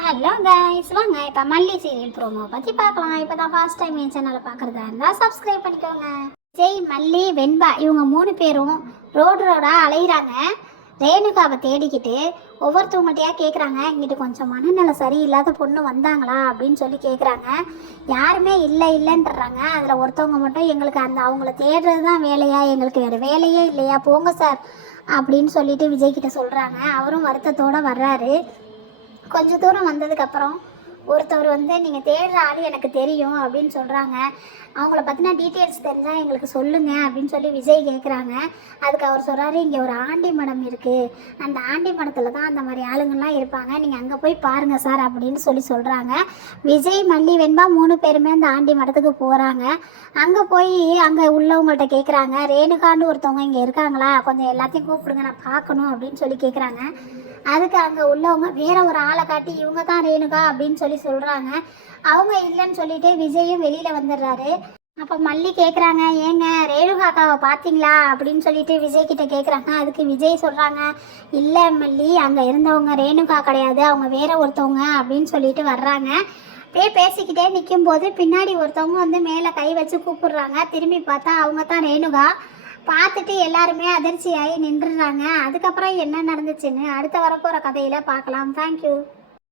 Hello guys, வாங்க இப்போ மல்லி சீரியல் ப்ரோமோ பற்றி பார்க்கலாம். இப்போ தான் ஃபர்ஸ்ட் டைம் என் சேனலை பார்க்குறதா இருந்தால் சப்ஸ்கிரைப் பண்ணிக்கோங்க. விஜய், மல்லி, வெண்பா இவங்க 3 பேரும் ரோடாக அலையிறாங்க. ரேணுகாவை தேடிக்கிட்டு ஒவ்வொருத்தவங்கள்ட்டையாக கேட்குறாங்க, இங்கிட்டு கொஞ்சம் மனநிலை சரியில்லாத பொண்ணு வந்தாங்களா அப்படின்னு சொல்லி கேட்குறாங்க. யாருமே இல்லைன்றாங்க. அதில் ஒருத்தவங்க மட்டும், எங்களுக்கு அவங்கள தேடுறது தான் வேலையா, எங்களுக்கு வேறு வேலையே இல்லையா, போங்க சார் அப்படின்னு சொல்லிட்டு விஜய்கிட்ட சொல்கிறாங்க. அவரும் வருத்தத்தோடு வர்றாரு. கொஞ்சம் தூரம் வந்ததுக்கப்புறம் ஒருத்தவர் நீங்கள் தேடுற ஆள் எனக்கு தெரியும் அப்படின்னு சொல்கிறாங்க. அவங்கள பற்றின டீட்டெயில்ஸ் தெரிஞ்சால் எங்களுக்கு சொல்லுங்கள் அப்படின்னு சொல்லி விஜய் கேட்குறாங்க. அதுக்கு அவர் சொல்கிறாரு, இங்கே ஒரு ஆண்டி மடம் இருக்குது, அந்த ஆண்டி மடத்தில் தான் அந்த மாதிரி ஆளுங்கள்லாம் இருப்பாங்க, நீங்கள் அங்கே போய் பாருங்கள் சார் அப்படின்னு சொல்கிறாங்க. விஜய், மல்லி, வெண்பா 3 பேருமே அந்த ஆண்டி மடத்துக்கு போகிறாங்க. அங்கே போய் அங்கே உள்ளவங்கள்ட்ட கேட்குறாங்க, ரேணுகான்னு ஒருத்தவங்க இங்கே இருக்காங்களா, கொஞ்சம் எல்லாத்தையும் கூப்பிடுங்க, நான் பார்க்கணும் அப்படின்னு சொல்லி கேட்குறாங்க. அதுக்கு அங்கே உள்ளவங்க வேற ஒரு ஆளை காட்டி, இவங்க தான் ரேணுகா அப்படின்னு சொல்கிறாங்க. அவங்க இல்லைன்னு சொல்லிட்டு விஜயும் வெளியில் வந்துடுறாரு. அப்போ மல்லி கேட்குறாங்க, ஏங்க ரேணுகாக்காவை பார்த்தீங்களா அப்படின்னு சொல்லிட்டு விஜய் கிட்ட கேட்குறாங்க. அதுக்கு விஜய் சொல்கிறாங்க, இல்லை மல்லி, அங்கே இருந்தவங்க ரேணுகா கிடையாது, அவங்க வேற ஒருத்தவங்க அப்படின்னு சொல்லிட்டு வர்றாங்க. அப்படியே பேசிக்கிட்டே நிற்கும்போது பின்னாடி ஒருத்தவங்க மேலே கை வச்சு கூப்பிடுறாங்க. திரும்பி பார்த்தா அவங்க தான் ரேணுகா. பார்த்துட்டு எல்லாருமே அதிர்ச்சியாகி நின்றுடுறாங்க. அதுக்கப்புறம் என்ன நடந்துச்சுன்னு அடுத்த வரப்போகிற கதையில் பார்க்கலாம். தேங்க்யூ.